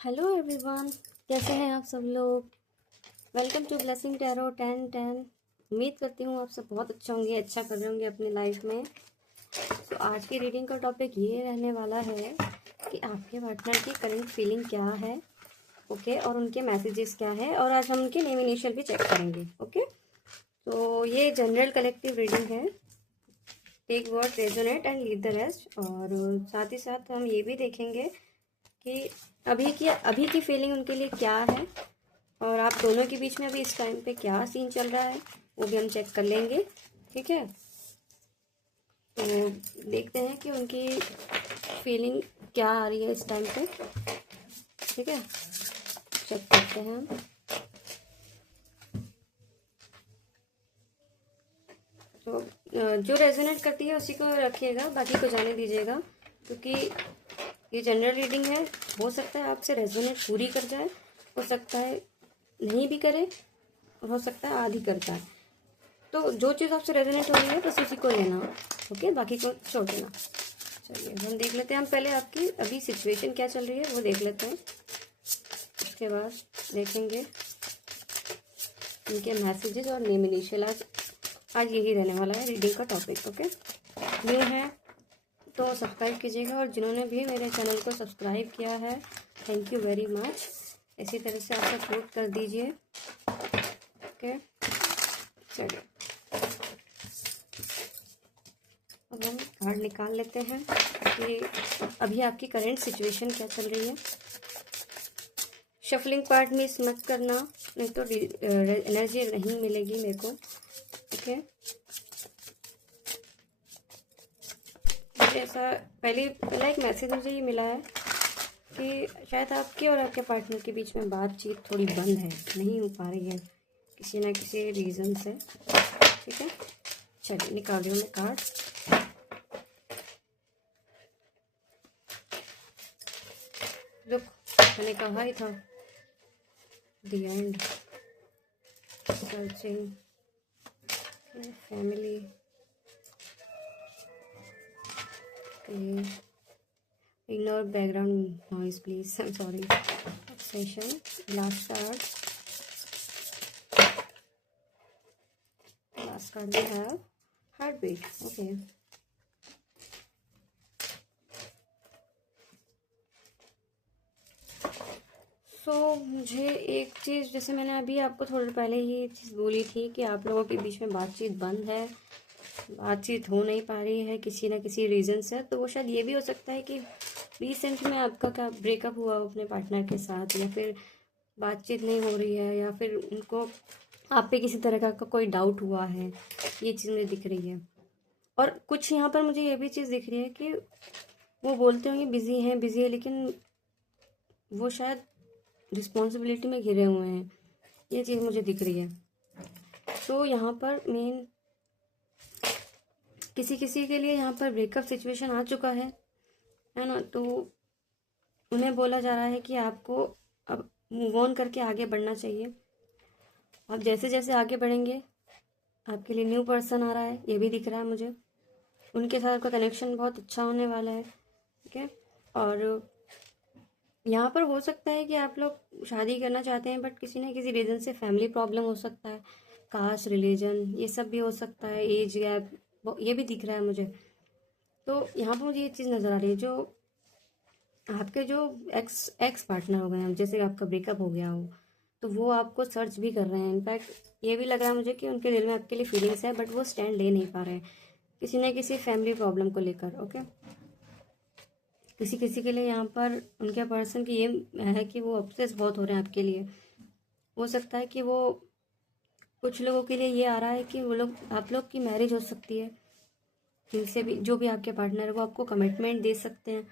Hello everyone, कैसे हैं आप सब लोग। Welcome to blessing tarot 10-10। उम्मीद करती हूँ आप सब बहुत अच्छा होंगे, अच्छा कर रहे होंगे अपनी लाइफ में। तो आज की रीडिंग का टॉपिक ये रहने वाला है कि आपके पार्टनर की करंट फीलिंग क्या है, ओके, और उनके मैसेजेस क्या है, और आज हम उनके नेम इनिशियल भी चेक करेंगे, ओके। तो ये जनरल कलेक्टिव रीडिंग है। Take word resonate and leave the rest. और साथ ही साथ हम ये भी देखेंगे कि अभी की फीलिंग उनके लिए क्या है, और आप दोनों के बीच में अभी इस टाइम पे क्या सीन चल रहा है वो भी हम चेक कर लेंगे, ठीक है। तो देखते हैं कि उनकी फीलिंग क्या आ रही है इस टाइम पे, ठीक है। चेक करते हैं हम। तो जो रेजोनेट करती है उसी को रखिएगा, बाकी को जाने दीजिएगा, क्योंकि ये जनरल रीडिंग है। हो सकता है आपसे रेजोनेट पूरी कर जाए, हो सकता है नहीं भी करे, और हो सकता है आधी कर जाए। तो जो चीज़ आपसे रेजोनेट हो रही है बस उसी को लेना, ओके, बाकी को छोड़ देना। चलिए हम देख लेते हैं। हम पहले आपकी अभी सिचुएशन क्या चल रही है वो देख लेते हैं, उसके बाद देखेंगे इनके मैसेजेस और नेम इनिशियल। आज यही रहने वाला है रीडिंग का टॉपिक, ओके। न्यू है तो सब्सक्राइब कीजिएगा, और जिन्होंने भी मेरे चैनल को सब्सक्राइब किया है थैंक यू वेरी मच। इसी तरह से आप सपोर्ट कर दीजिए, ओके। चलिए अब हम कार्ड निकाल लेते हैं कि अभी आपकी करंट सिचुएशन क्या चल रही है। शफलिंग पार्ट मिस मत करना, नहीं तो एनर्जी नहीं मिलेगी मेरे को, ओके। ऐसा पहला एक मैसेज मुझे ये मिला है कि शायद आपके और आपके पार्टनर के बीच में बातचीत थोड़ी बंद है, नहीं हो पा रही है किसी ना किसी रीज़न से, ठीक है। चलिए निकाल रही हूँ मैं कार्ड। रुक, मैंने कहा ही था the end, searching, family, ignore background noise please, I am sorry. Session, last card, last card we have heart beat, okay. मुझे एक चीज़, जैसे मैंने अभी आपको थोड़ी पहले ये चीज़ बोली थी कि आप लोगों के बीच में बातचीत बंद है, बातचीत हो नहीं पा रही है किसी ना किसी रीज़न से। तो वो शायद ये भी हो सकता है कि रिसेंट में आपका क्या ब्रेकअप हुआ हो अपने पार्टनर के साथ, या फिर बातचीत नहीं हो रही है, या फिर उनको आप पे किसी तरह का कोई डाउट हुआ है, ये चीज़ मुझे दिख रही है। और कुछ यहाँ पर मुझे ये भी चीज़ दिख रही है कि वो बोलते होंगे बिजी है, लेकिन वो शायद रिस्पॉन्सिबिलिटी में घिरे हुए हैं, ये चीज़ मुझे दिख रही है। तो यहाँ पर मेन किसी किसी के लिए यहाँ पर ब्रेकअप सिचुएशन आ चुका है ना। तो उन्हें बोला जा रहा है कि आपको अब मूव ऑन करके आगे बढ़ना चाहिए। आप जैसे जैसे आगे बढ़ेंगे आपके लिए न्यू पर्सन आ रहा है, ये भी दिख रहा है मुझे। उनके साथ आपका कनेक्शन बहुत अच्छा होने वाला है, ठीक है। और यहाँ पर हो सकता है कि आप लोग शादी करना चाहते हैं, बट किसी न किसी रीज़न से फैमिली प्रॉब्लम हो सकता है, कास्ट, रिलीजन, ये सब भी हो सकता है, एज गैप, ये भी दिख रहा है मुझे। तो यहाँ पर मुझे ये चीज़ नज़र आ रही है, जो आपके जो एक्स एक्स पार्टनर हो गए हैं, जैसे आपका ब्रेकअप हो गया हो, तो वो आपको सर्च भी कर रहे हैं। इनफैक्ट ये भी लग रहा है मुझे कि उनके दिल में आपके लिए फीलिंग्स है, बट वो स्टैंड ले नहीं पा रहे हैं किसी न किसी फैमिली प्रॉब्लम को लेकर, ओके। किसी किसी के लिए यहाँ पर उनके पर्सन की ये है कि वो ऑब्सेस बहुत हो रहे हैं आपके लिए। हो सकता है कि वो, कुछ लोगों के लिए ये आ रहा है कि वो लोग, आप लोग की मैरिज हो सकती है, जिनसे भी, जो भी आपके पार्टनर है वो आपको कमिटमेंट दे सकते हैं,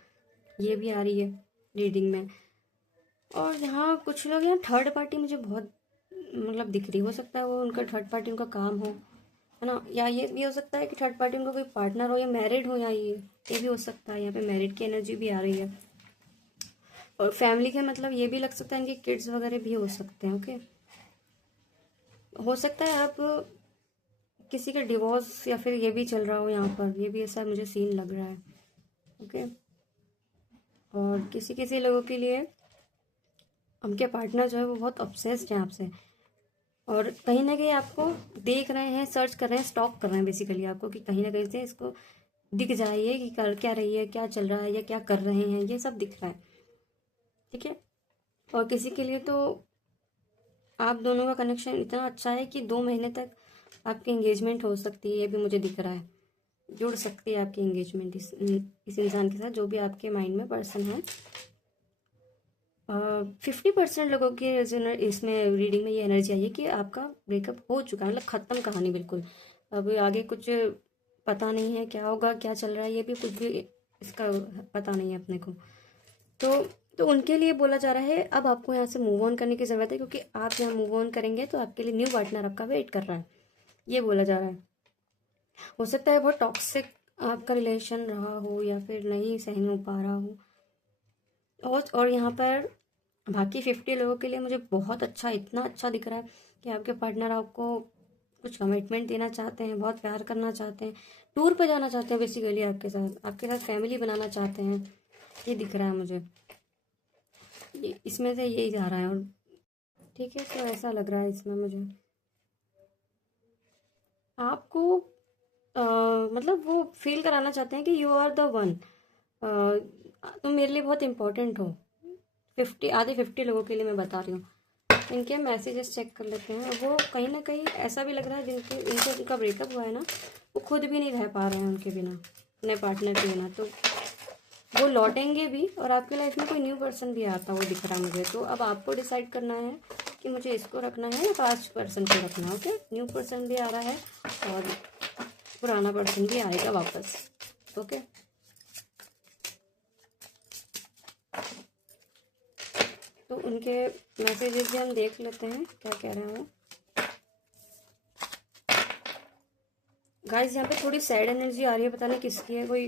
ये भी आ रही है रीडिंग में। और यहाँ कुछ लोग, यहाँ थर्ड पार्टी मुझे बहुत मतलब दिख रही, हो सकता है वो उनका थर्ड पार्टी उनका काम हो, है ना। या ये भी हो सकता है कि थर्ड पार्टी उनका कोई पार्टनर हो, या मैरिड हो, या ये भी हो सकता है। यहाँ पे मैरिड की एनर्जी भी आ रही है। और फैमिली के मतलब ये भी लग सकता है इनके किड्स वगैरह भी हो सकते हैं, ओके। हो सकता है आप किसी का डिवोर्स या फिर ये भी चल रहा हो, यहाँ पर ये भी ऐसा मुझे सीन लग रहा है, ओके। और किसी किसी लोगों के लिए उनके पार्टनर जो है वो बहुत ऑब्सेस्ड हैं आपसे, और कहीं ना कहीं आपको देख रहे हैं, सर्च कर रहे हैं, स्टॉक कर रहे हैं बेसिकली आपको, कि कहीं ना कहीं से इसको दिख जाइए कि कर क्या रही है, क्या चल रहा है, या क्या कर रहे हैं, ये सब दिख रहा है। ठीक है। और किसी के लिए तो आप दोनों का कनेक्शन इतना अच्छा है कि 2 महीने तक आपकी एंगेजमेंट हो सकती है, ये भी मुझे दिख रहा है। जुड़ सकती है आपकी एंगेजमेंट इस इंसान के साथ, जो भी आपके माइंड में पर्सन है। 50% लोगों के इसमें रीडिंग में ये एनर्जी आई है कि आपका ब्रेकअप हो चुका है, मतलब ख़त्म कहानी बिल्कुल। अब आगे कुछ पता नहीं है, क्या होगा, क्या चल रहा है, ये भी कुछ भी इसका पता नहीं है अपने को। तो उनके लिए बोला जा रहा है अब आपको यहाँ से मूव ऑन करने की ज़रूरत है, क्योंकि आप यहाँ मूव ऑन करेंगे तो आपके लिए न्यू पार्टनर आपका वेट कर रहा है, ये बोला जा रहा है। हो सकता है बहुत टॉक्सिक आपका रिलेशन रहा हो, या फिर नहीं सहन हो पा रहा हो। और यहाँ पर बाकी 50 लोगों के लिए मुझे बहुत अच्छा, इतना अच्छा दिख रहा है कि आपके पार्टनर आपको कुछ कमिटमेंट देना चाहते हैं, बहुत प्यार करना चाहते हैं, टूर पर जाना चाहते हैं बेसिकली आपके साथ फैमिली बनाना चाहते हैं, ये दिख रहा है मुझे। ये इसमें से यही जा रहा है। और ठीक है, तो ऐसा लग रहा है इसमें मुझे आपको मतलब वो फील कराना चाहते हैं कि यू आर द वन, तुम मेरे लिए बहुत इंपॉर्टेंट हो। 50 लोगों के लिए मैं बता रही हूँ। इनके मैसेजेस चेक कर लेते हैं। वो कहीं ना कहीं ऐसा भी लग रहा है इनसे उनका ब्रेकअप हुआ है ना, वो खुद भी नहीं रह पा रहे हैं उनके बिना, अपने पार्टनर के बिना। तो वो लौटेंगे भी, और आपकी लाइफ में कोई न्यू पर्सन भी आता वो दिख रहा है मुझे। तो अब आपको डिसाइड करना है कि मुझे इसको रखना है या पास्ट पर्सन को रखना है। ओके, न्यू पर्सन भी आ रहा है और पुराना पर्सन भी आएगा वापस। ओके, तो उनके मैसेजेस भी हम देख लेते हैं क्या कह रहे हैं वो। गाइस यहाँ पे थोड़ी सैड एनर्जी आ रही है, पता नहीं किसकी है। कोई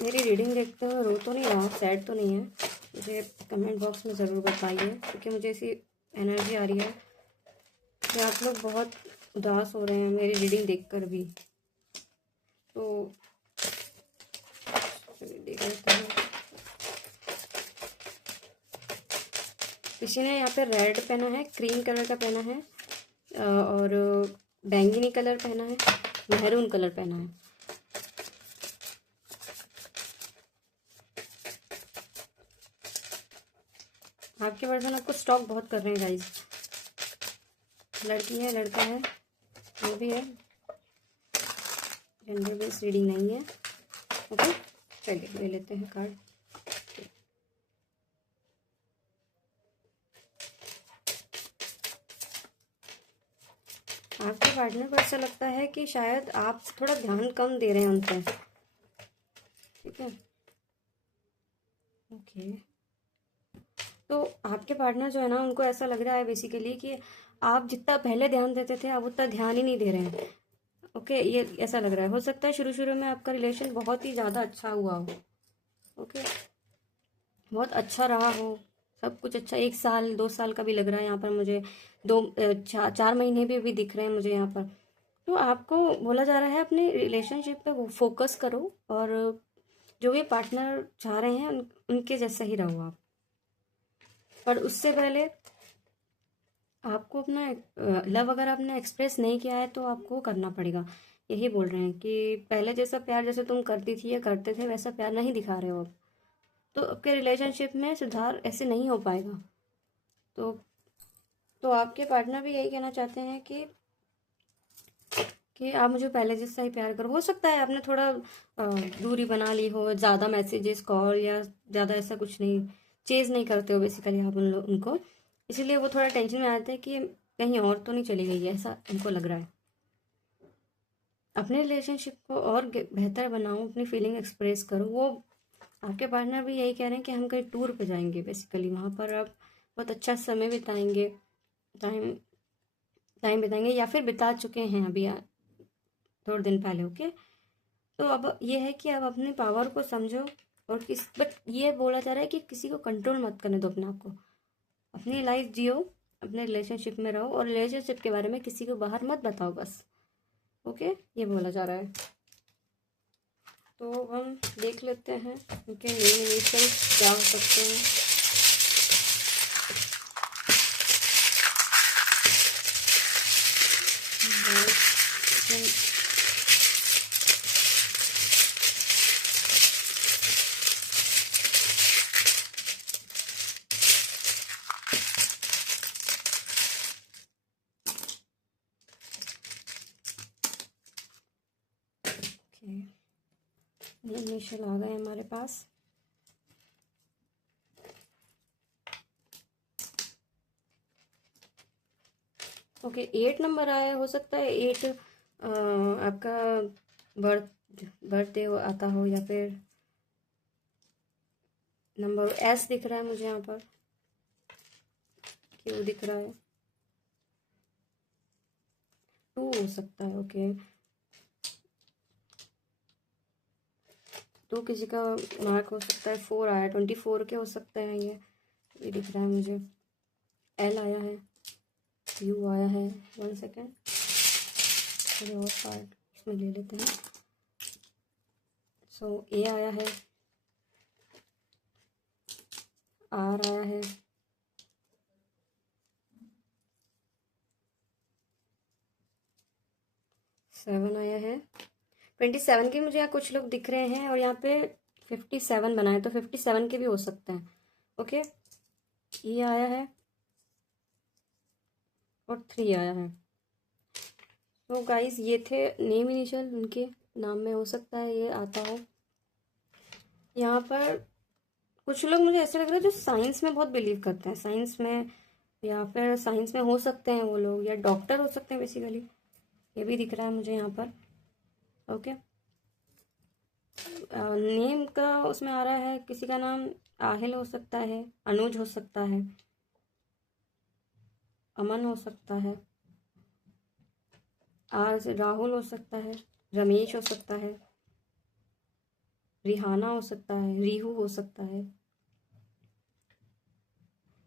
मेरी रीडिंग देखते हुए रो तो नहीं रहा, सैड तो नहीं है? मुझे कमेंट बॉक्स में ज़रूर बताइए, क्योंकि मुझे ऐसी एनर्जी आ रही है कि आप लोग बहुत उदास हो रहे हैं मेरी रीडिंग देखकर भी। तो चलिए देख लेते हैं। किसी ने यहाँ पे रेड पहना है, क्रीम कलर का पहना है, और बैंगनी कलर पहना है, मेहरून कलर पहना है। आपके पर्सन आपको स्टॉक बहुत कर रहे हैं गाइस। लड़की है, लड़का है, जो भी है, जेंडर बेस्ड रीडिंग नहीं है। ओके, चलिए ले लेते हैं कार्ड। आपके पार्टनर को ऐसा लगता है कि शायद आप थोड़ा ध्यान कम दे रहे हैं उन पर। ठीक है, ओके। तो आपके पार्टनर जो है ना, उनको ऐसा लग रहा है बेसिकली कि आप जितना पहले ध्यान देते थे आप उतना ध्यान ही नहीं दे रहे हैं। ओके, ये ऐसा लग रहा है। हो सकता है शुरू शुरू में आपका रिलेशन बहुत ही ज़्यादा अच्छा हुआ हो। ओके, बहुत अच्छा रहा हो, सब कुछ अच्छा, 1 साल 2 साल का भी लग रहा है यहाँ पर मुझे। 4 महीने भी दिख रहे हैं मुझे यहाँ पर। तो आपको बोला जा रहा है अपने रिलेशनशिप पे वो फोकस करो, और जो भी पार्टनर चाह रहे हैं उनके जैसा ही रहो आप। पर उससे पहले आपको अपना लव अगर आपने एक्सप्रेस नहीं किया है तो आपको करना पड़ेगा। यही बोल रहे हैं कि पहले जैसा प्यार जैसे तुम करती थी या करते थे वैसा प्यार नहीं दिखा रहे हो अब। तो आपके रिलेशनशिप में सुधार ऐसे नहीं हो पाएगा। तो आपके पार्टनर भी यही कहना चाहते हैं कि आप मुझे पहले जैसा ही प्यार करो। हो सकता है आपने थोड़ा दूरी बना ली हो, ज़्यादा मैसेजेस कॉल या ज़्यादा ऐसा कुछ नहीं, चेज़ नहीं करते हो बेसिकली आप उनको, इसीलिए वो थोड़ा टेंशन में आते हैं कि कहीं और तो नहीं चली गई है, ऐसा उनको लग रहा है। अपने रिलेशनशिप को और बेहतर बनाओ, अपनी फीलिंग एक्सप्रेस करो। वो आपके पार्टनर भी यही कह रहे हैं कि हम कहीं टूर पे जाएंगे बेसिकली, वहाँ पर आप बहुत अच्छा समय बिताएंगे, टाइम टाइम बिताएंगे, या फिर बिता चुके हैं अभी थोड़े दिन पहले। ओके, तो अब ये है कि आप अपनी पावर को समझो, और बट ये बोला जा रहा है कि किसी को कंट्रोल मत करने दो अपने आप को, अपनी लाइफ जियो, अपने रिलेशनशिप में रहो, और रिलेशनशिप के बारे में किसी को बाहर मत बताओ बस। ओके, ये बोला जा रहा है। तो हम देख लेते हैं उनके मेन इनिशियल क्या हो सकते हैं। इनिशियल आ गए हमारे पास। ओके 8 नंबर आया, हो सकता है 8 आपका बर्थडे आता हो, या फिर नंबर एस दिख रहा है मुझे यहाँ पर, क्यों दिख रहा है 2 हो सकता है। ओके तो किसी का मार्क हो सकता है 4 आया, 24 के हो सकते हैं ये दिख रहा है मुझे। एल आया है, यू आया है, 1 सेकेंड थोड़े और पार्ट इसमें ले लेते हैं। सो ए आया है, आर आया है, सेवन आया है, 27 के मुझे यहाँ कुछ लोग दिख रहे हैं, और यहाँ पे 57 बनाए, तो 57 के भी हो सकते हैं। ओके ये आया है और 3 आया है। तो गाइस ये थे नेम इनिशियल, उनके नाम में हो सकता है ये आता हो। यहाँ पर कुछ लोग मुझे ऐसा लग रहा है जो साइंस में बहुत बिलीव करते हैं, साइंस में, या फिर साइंस में हो सकते हैं वो लोग, या डॉक्टर हो सकते हैं बेसिकली, ये भी दिख रहा है मुझे यहाँ पर। ओके नेम का उसमें आ रहा है, किसी का नाम आहिल हो सकता है, अनुज हो सकता है, अमन हो सकता है, आर से राहुल हो सकता है, रमेश हो सकता है, रिहाना हो सकता है, रीहू हो सकता है,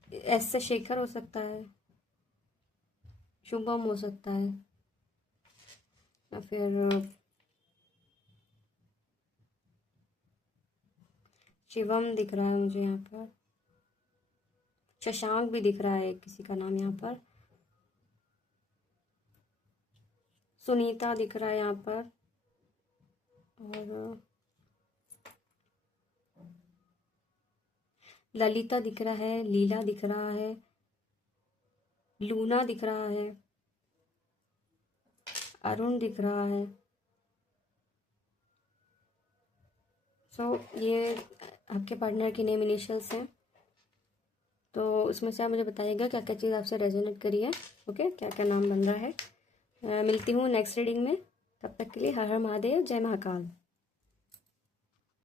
एस से शेखर हो सकता है, शुभम हो सकता है, या फिर शिवम दिख रहा है मुझे यहाँ पर, शशांक भी दिख रहा है किसी का नाम यहाँ पर, सुनीता दिख रहा है यहाँ पर, और ललिता दिख रहा है, लीला दिख रहा है, लूना दिख रहा है, अरुण दिख रहा है। सो ये आपके पार्टनर की नेम इनिशियल्स हैं, तो उसमें से आप मुझे बताइएगा क्या क्या चीज़ आपसे रेजोनेट करी है। ओके क्या क्या नाम बन रहा है। मिलती हूँ नेक्स्ट रीडिंग में, तब तक के लिए हर हर महादेव, जय महाकाल।